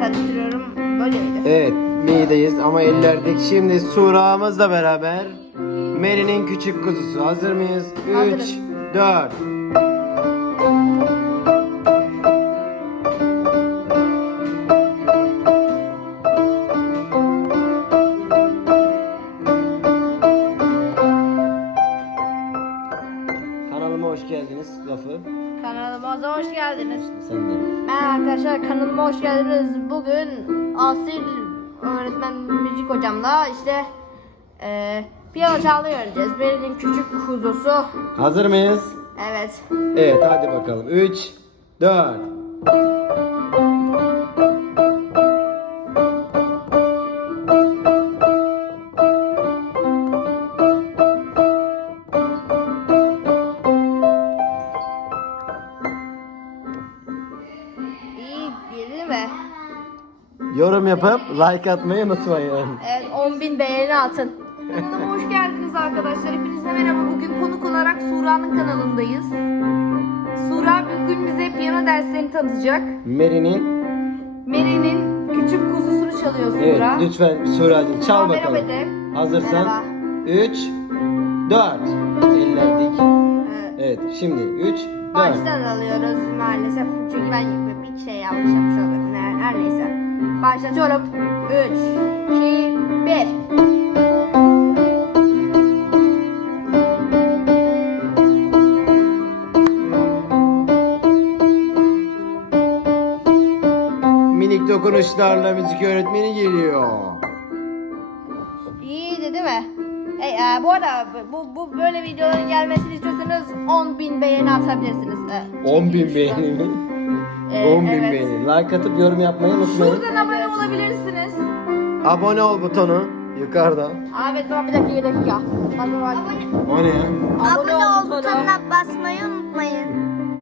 karıştırıyorum. Böyle miydi? Evet, mideyiz ama ellerdik. Şimdi Sura'mızla beraber Meri'nin küçük kuzusu. Hazır mıyız? 3, Hazırız. 4. Kanalıma hoş geldiniz lafı. Kanalımıza hoş geldiniz. Sen de. Merhaba arkadaşlar kanalıma hoş geldiniz. Bugün Asil öğretmen müzik hocamla işte eee piyano çalmayı öğreneceğiz. Benim küçük kuzusu. Hazır mıyız? Evet. Evet hadi bakalım. 3, 4. Değil mi? Yorum yapıp like atmayı unutmayın. Evet 10.000 beğeni atın. Kanalıma hoş geldiniz arkadaşlar. Hepinize merhaba. Bugün konuk olarak Sura'nın kanalındayız. Sura bugün bize piyano derslerini tanıtacak. Meri'nin Meri'nin küçük kuzusunu çalıyor Sura. Evet lütfen Sura'cığım çal Merhaba bakalım. de. Hazırsan Merhaba. 3 4 Eller dik. Evet şimdi 3 4 Baştan alıyoruz maalesef çünkü ben bir şey yanlış yapmış olabilirim. Her, her neyse. Başlatıyorum. 3, 2, 1. Minik dokunuşlarla müzik öğretmeni geliyor. İyiydi değil mi? Hey, e, bu arada bu, bu böyle videoların gelmesini istiyorsanız 10.000 beğeni atabilirsiniz. E, 10 bin çekilişte. beğeni mi? E, 10 bin evet. beğeni. Like atıp yorum yapmayı unutmayın. Buradan abone olabilirsiniz. Abone ol butonu yukarıda. Evet baba bir dakika bir dakika. Bak. O ne ya? Abone, ol butonu. butonuna basmayı unutmayın.